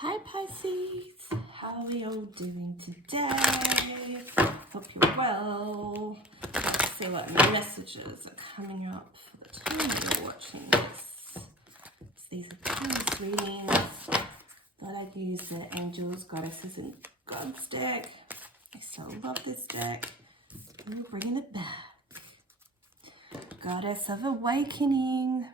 Hi Pisces, how are you all doing today? Hope you're well. Let's see what messages are coming up for the time you're watching this. So these are Peeps readings that I use the Angels, Goddesses and Gods deck. I still love this deck. And we're bringing it back. Goddess of Awakening.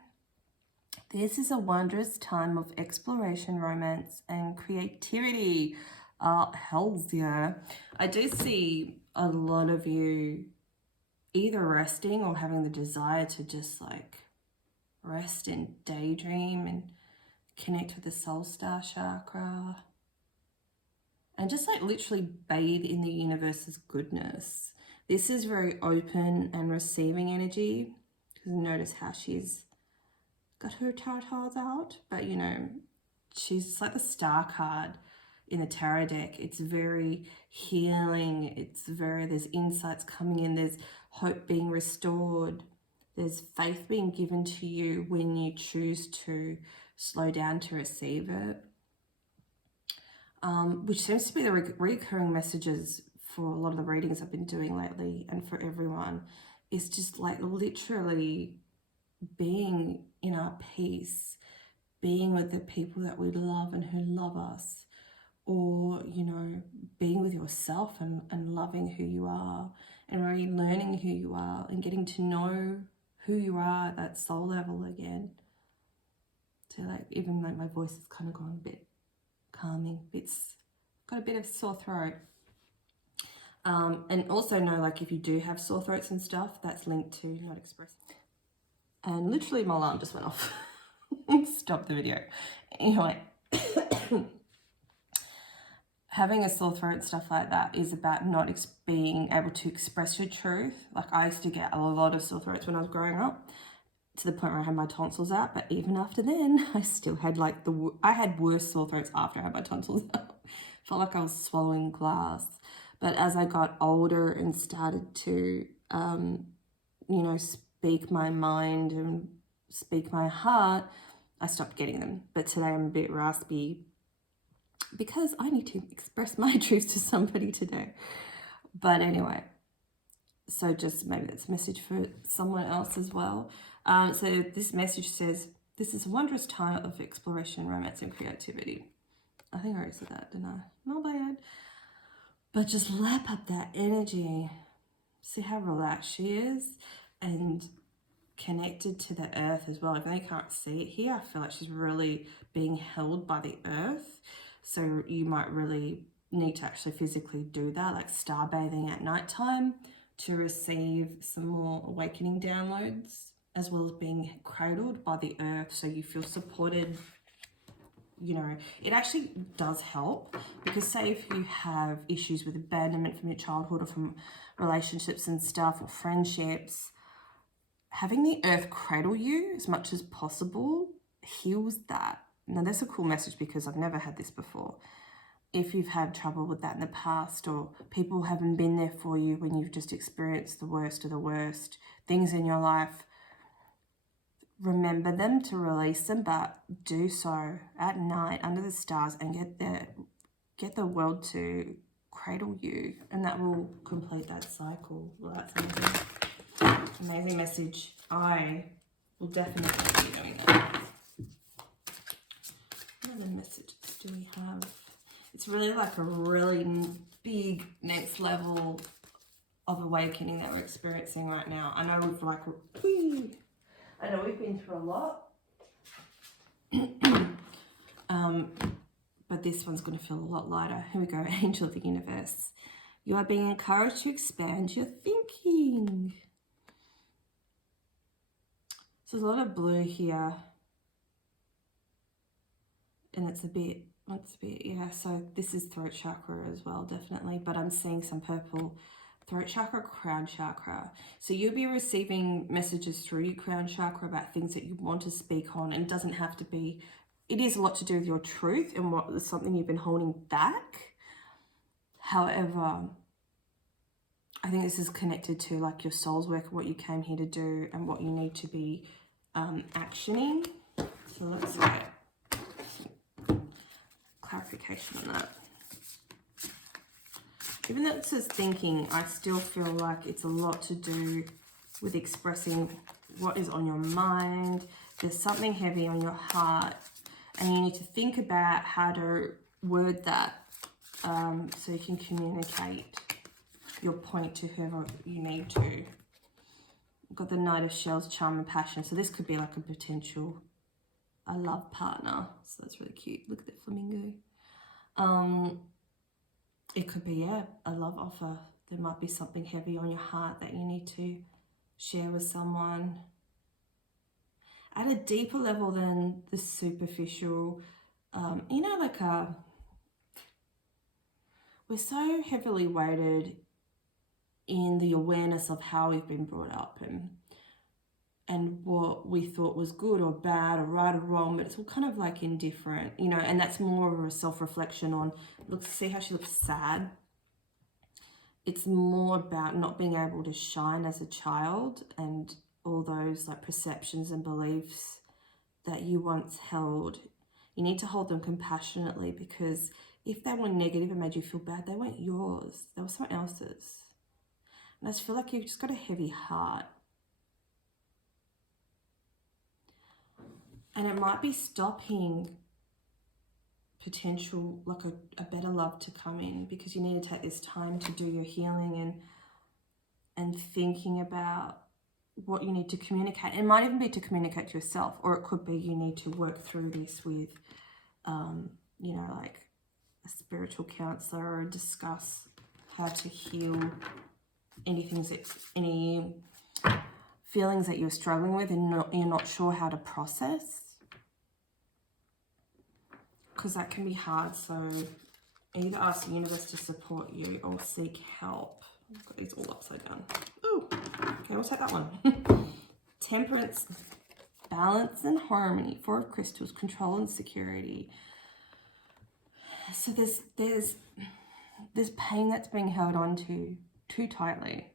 This is a wondrous time of exploration, romance, and creativity. Hells yeah. I do see a lot of you either resting or having the desire to just like rest and daydream and connect with the soul star chakra. And just like literally bathe in the universe's goodness. This is very open and receiving energy. Because notice how she's got her tarots out, but you know, she's like the star card in the tarot deck. It's very healing. There's insights coming in. There's hope being restored. There's faith being given to you when you choose to slow down to receive it. Which seems to be the recurring messages for a lot of the readings I've been doing lately, and for everyone, is just like literally being in our peace, being with the people that we love and who love us, or, you know, being with yourself and loving who you are and relearning who you are and getting to know who you are at that soul level again. So like, even like my voice has kind of gone a bit calming, got a bit of sore throat. And also know, like, if you do have sore throats and stuff, that's linked to not expressing. And literally my alarm just went off. Stop the video. Anyway, having a sore throat and stuff like that is about not being able to express your truth. Like, I used to get a lot of sore throats when I was growing up, to the point where I had my tonsils out. But even after then, I still had like I had worse sore throats after I had my tonsils out. Felt like I was swallowing glass. But as I got older and started to, you know, speak my mind and speak my heart, I stopped getting them. But today I'm a bit raspy because I need to express my truth to somebody today. But anyway, so just maybe that's a message for someone else as well. So this message says, this is a wondrous time of exploration, romance and creativity. I think I already said that, didn't I? Not bad. But just lap up that energy. See how relaxed she is and connected to the earth as well. Even though you can't see it here, I feel like she's really being held by the earth. So you might really need to actually physically do that, like star bathing at nighttime, to receive some more awakening downloads, as well as being cradled by the earth so you feel supported. You know, it actually does help, because say if you have issues with abandonment from your childhood or from relationships and stuff or friendships, having the earth cradle you as much as possible heals that. Now that's a cool message, because I've never had this before. If you've had trouble with that in the past, or people haven't been there for you when you've just experienced the worst of the worst things in your life, remember them to release them, but do so at night under the stars and get the world to cradle you, and that will complete that cycle. Well, that's amazing. Amazing message. I will definitely be doing that. What other messages do we have? It's really like a really big next level of awakening that we're experiencing right now. I know we've been through a lot. But this one's going to feel a lot lighter. Here we go, Angel of the Universe. You are being encouraged to expand your thinking. So there's a lot of blue here. And it's a bit, yeah, so this is throat chakra as well, definitely. But I'm seeing some purple. Throat chakra, crown chakra. So you'll be receiving messages through your crown chakra about things that you want to speak on. And it doesn't have to be, it is a lot to do with your truth and what is something you've been holding back. However, I think this is connected to like your soul's work, what you came here to do and what you need to be actioning. So let's get clarification on that. Even though it says thinking, I still feel like it's a lot to do with expressing what is on your mind. There's something heavy on your heart, and you need to think about how to word that so you can communicate your point to whoever you need to. We've got the Knight of Shells, charm and passion. So this could be like a potential love partner. So that's really cute. Look at the flamingo. It could be, yeah, a love offer. There might be something heavy on your heart that you need to share with someone at a deeper level than the superficial. You know, like we're so heavily weighted in the awareness of how we've been brought up and what we thought was good or bad or right or wrong, but it's all kind of like indifferent, you know, and that's more of a self-reflection on, look, see how she looks sad? It's more about not being able to shine as a child and all those like perceptions and beliefs that you once held. You need to hold them compassionately, because if they were negative and made you feel bad, they weren't yours. They were someone else's. And I just feel like you've just got a heavy heart. And it might be stopping potential, like a better love to come in, because you need to take this time to do your healing and thinking about what you need to communicate. It might even be to communicate to yourself, or it could be you need to work through this with, you know, like a spiritual counselor, or discuss how to heal any feelings that you're struggling with and you're not sure how to process. Because that can be hard, so either ask the universe to support you or seek help. I've got these all upside down. Ooh, okay, we'll take that one. Temperance, balance and harmony. Four of Crystals, control and security. So there's pain that's being held on to too tightly.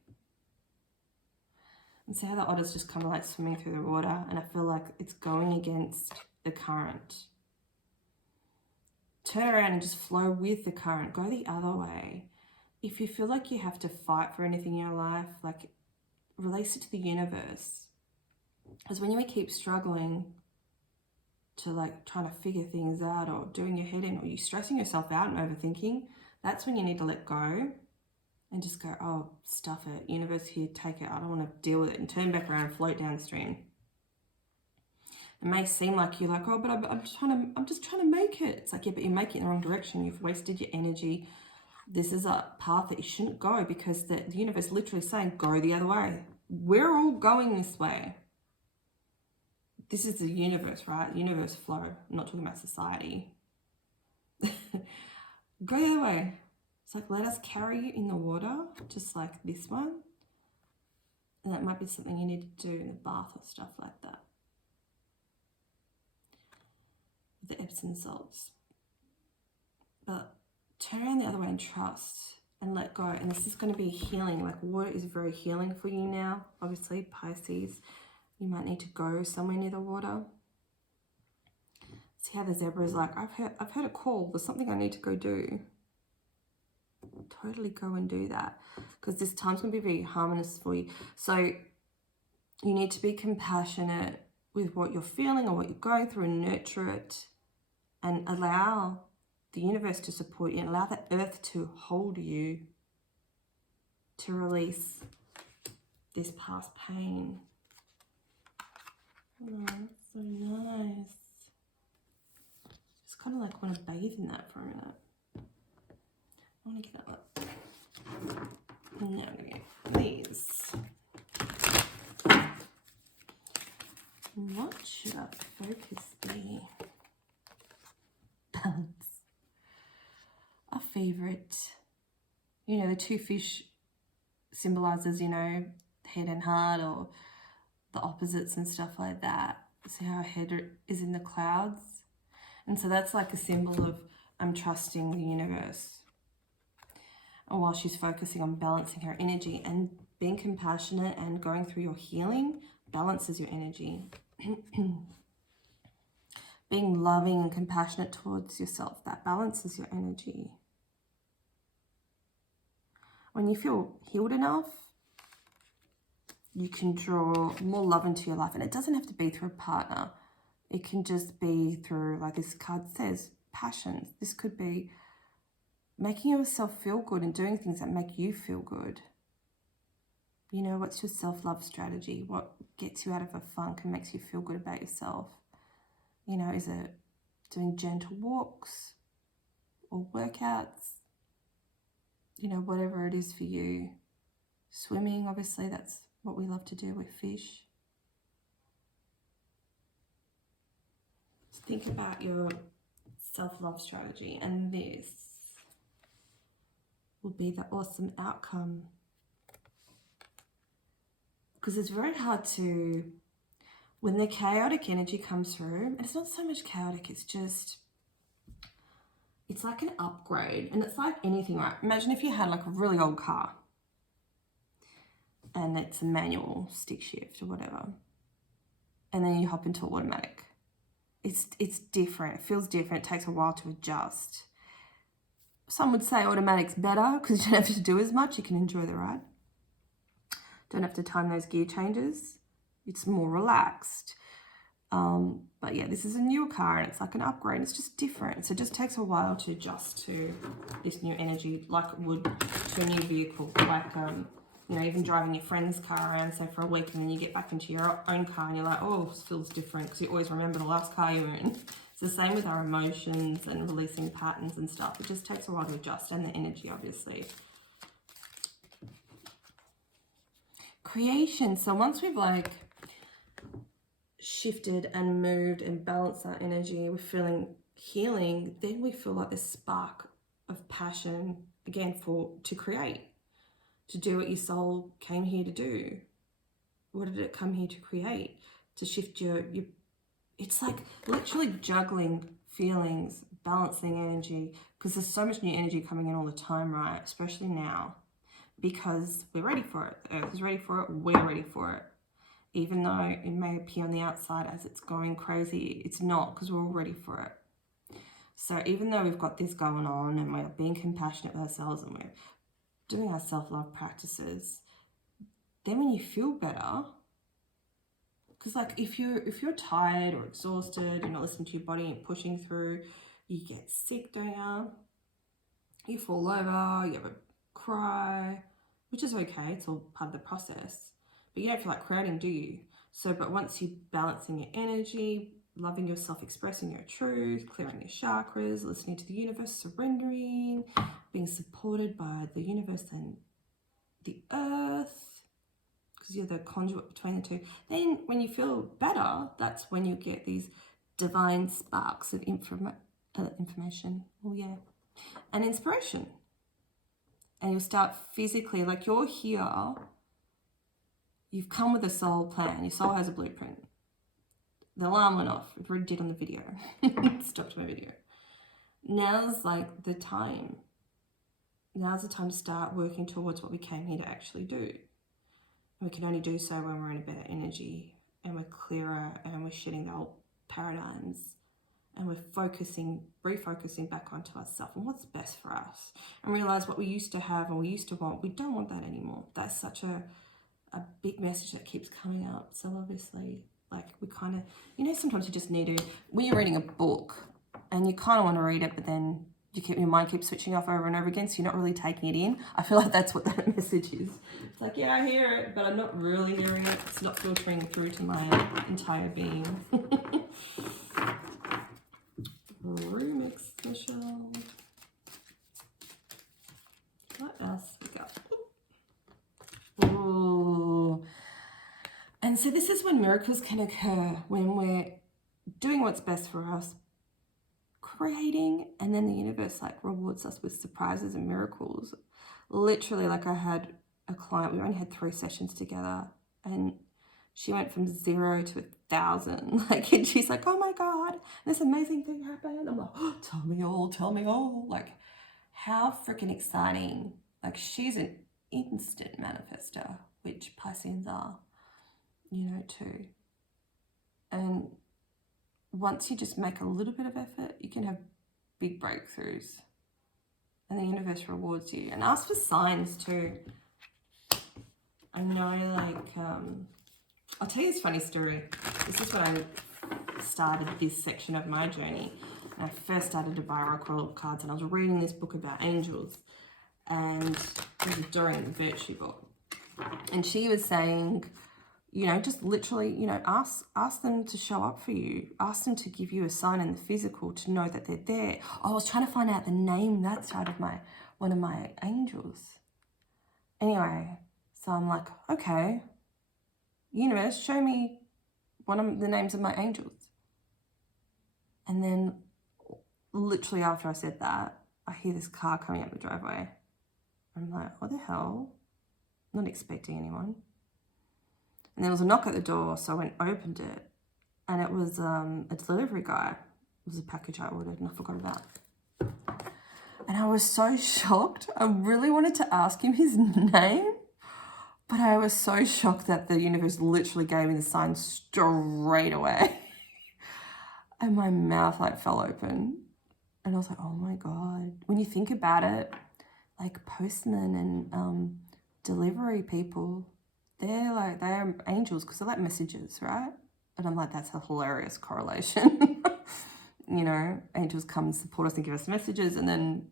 And see how the otter's just kind of like swimming through the water, and I feel like it's going against the current. Turn around and just flow with the current. Go the other way. If you feel like you have to fight for anything in your life, like, release it to the universe. Because when you keep struggling to like trying to figure things out, or doing your head in, or you stressing yourself out and overthinking, that's when you need to let go and just go, oh, stuff it. Universe, here, take it. I don't want to deal with it. And turn back around and float downstream. It may seem like you're like, oh, but I'm just trying to make it. It's like, yeah, but you're making it in the wrong direction. You've wasted your energy. This is a path that you shouldn't go, because the universe is literally saying, go the other way. We're all going this way. This is the universe, right? Universe flow. I'm not talking about society. Go the other way. It's like, let us carry you in the water, just like this one. And that might be something you need to do in the bath or stuff like that. The Epsom salts. But turn around the other way and trust and let go. And this is going to be healing. Like, water is very healing for you now. Obviously, Pisces, you might need to go somewhere near the water. See how the zebra is like, I've heard a call. There's something I need to go do. Totally go and do that, because this time's going to be very harmonious for you. So you need to be compassionate with what you're feeling or what you're going through, and nurture it, and allow the universe to support you, and allow the earth to hold you to release this past pain. Oh, that's so nice. Just kind of like want to bathe in that for a minute. I want to get that one. Now I'm going to get these. What should I focus the balance? Our favourite, you know, the two fish symbolises, you know, head and heart, or the opposites and stuff like that. See how her head is in the clouds? And so that's like a symbol of, I'm trusting the universe. And while she's focusing on balancing her energy, and being compassionate and going through your healing balances your energy. being loving and compassionate towards yourself, that balances your energy. When you feel healed enough, you can draw more love into your life. And it doesn't have to be through a partner. It can just be through, like this card says, passions. This could be making yourself feel good and doing things that make you feel good. You know, what's your self-love strategy? What gets you out of a funk and makes you feel good about yourself? You know, is it doing gentle walks or workouts? You know, whatever it is for you. Swimming, obviously, that's what we love to do with fish. Think about your self-love strategy, and this will be the awesome outcome. Because it's very hard to, when the chaotic energy comes through, and it's not so much chaotic, it's just, it's like an upgrade. And it's like anything, right? Imagine if you had like a really old car and it's a manual stick shift or whatever, and then you hop into automatic. It's different. It feels different. It takes a while to adjust. Some would say automatic's better because you don't have to do as much. You can enjoy the ride. Don't have to time those gear changes. It's more relaxed. But yeah, this is a newer car and it's like an upgrade. It's just different. So it just takes a while to adjust to this new energy, like it would to a new vehicle. Like, you know, even driving your friend's car around, say, for a week, and then you get back into your own car and you're like, oh, this feels different, because you always remember the last car you were in. It's the same with our emotions and releasing patterns and stuff. It just takes a while to adjust, and the energy, obviously. Creation. So once we've like shifted and moved and balanced our energy, we're feeling healing, then we feel like this spark of passion again to create, to do what your soul came here to do. What did it come here to create? To shift your it's like literally juggling feelings, balancing energy, because there's so much new energy coming in all the time, right? Especially now, because we're ready for it. The earth is ready for it. We're ready for it. Even though it may appear on the outside as it's going crazy, it's not, because we're all ready for it. So even though we've got this going on and we're being compassionate with ourselves and we're doing our self-love practices, then when you feel better, because like if you're tired or exhausted, you're not listening to your body and pushing through, you get sick, don't you? You fall over, you have a cry, which is okay, it's all part of the process. But you don't feel like creating, do you? So, but once you're balancing your energy, loving yourself, expressing your truth, clearing your chakras, listening to the universe, surrendering, being supported by the universe and the earth, because you're the conduit between the two, then when you feel better, that's when you get these divine sparks of information, and inspiration. And you'll start physically, like you're here, you've come with a soul plan, your soul has a blueprint. The alarm went off, it already did on the video. Stopped my video. Now's like the time. Now's the time to start working towards what we came here to actually do. We can only do so when we're in a better energy and we're clearer and we're shedding the old paradigms and we're refocusing back onto ourselves and what's best for us, and realize what we used to have and we used to want, we don't want that anymore. That's such a big message that keeps coming up. So obviously, like, we kind of, you know, sometimes you just need to, when you're reading a book and you kind of want to read it, but then your mind keeps switching off over and over again, so you're not really taking it in. I feel like that's what that message is. It's like, yeah, I hear it, but I'm not really hearing it. It's not filtering through to my entire being. Remix special. What else we got? Ooh. And so this is when miracles can occur, when we're doing what's best for us, creating, and then the universe like rewards us with surprises and miracles. Literally, like, I had a client, we only had 3 sessions together, and she went from 0 to 1,000. Like, and she's like, oh my God, this amazing thing happened. I'm like, oh, tell me all. Like, how freaking exciting. Like, she's an instant manifester, which Pisceans are, you know, too. And once you just make a little bit of effort, you can have big breakthroughs. And the universe rewards you. And ask for signs too. I know, like, I'll tell you this funny story. This is when I started this section of my journey. And I first started to buy oracle cards, and I was reading this book about angels. And it was during the Virtue book. And she was saying, you know, just literally, you know, ask them to show up for you. Ask them to give you a sign in the physical to know that they're there. I was trying to find out the name that side of one of my angels. Anyway, so I'm like, okay, universe, show me one of the names of my angels. And then literally after I said that, I hear this car coming up the driveway. I'm like, what the hell? Not expecting anyone. And there was a knock at the door, so I went and opened it. And it was a delivery guy. It was a package I ordered and I forgot about. And I was so shocked. I really wanted to ask him his name. But I was so shocked that the universe literally gave me the sign straight away. And my mouth like fell open. And I was like, oh my God. When you think about it, like postmen and delivery people, they're angels because they're like messages, right? And I'm like, that's a hilarious correlation. You know, angels come and support us and give us messages, and then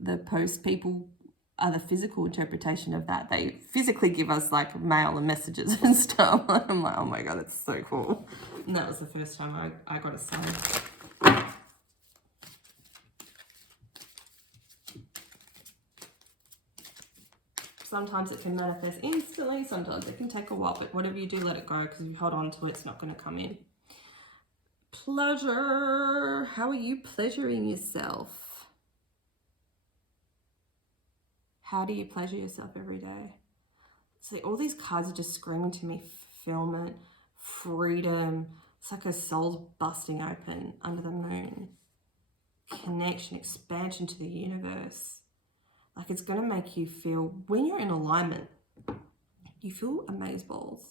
the post people are the physical interpretation of that. They physically give us like mail and messages and stuff. I'm like, oh my God, that's so cool. And that was the first time I got a sign. Sometimes it can manifest instantly, sometimes it can take a while, but whatever you do, let it go, because if you hold on to it, it's not going to come in. Pleasure. How are you pleasuring yourself? How do you pleasure yourself every day? See, all these cards are just screaming to me fulfillment, freedom. It's like a soul's busting open under the moon. Connection, expansion to the universe. Like, it's going to make you feel, when you're in alignment, you feel amazeballs.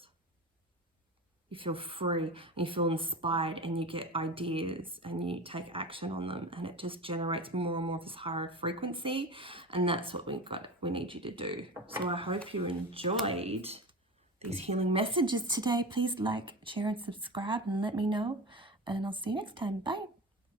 You feel free, and you feel inspired, and you get ideas, and you take action on them, and it just generates more and more of this higher frequency, and that's what we need you to do. So I hope you enjoyed these healing messages today. Please like, share, and subscribe, and let me know, and I'll see you next time. Bye.